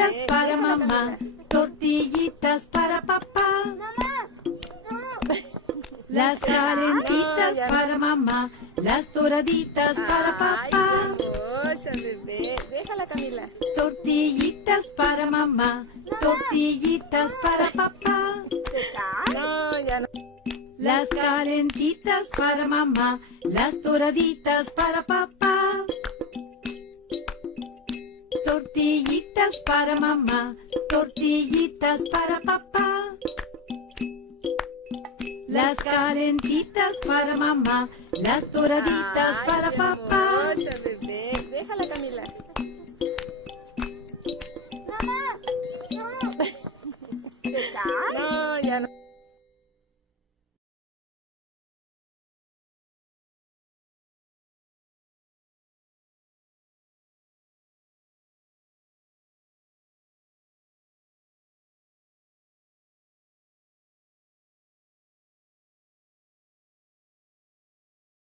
Tortillitas para mamá, tortillitas para papá. Las calentitas para mamá, las doraditas para papá. Ay, bebé. Déjala, Camila. Tortillitas para mamá, tortillitas para papá. No, ya no. Las calentitas para mamá, las doraditas para papá. Tortillitas para mamá, tortillitas para papá. Las calentitas para mamá, las doraditas Ay, para qué papá. hermosa, bebé. Déjala, Camila. No, ya no.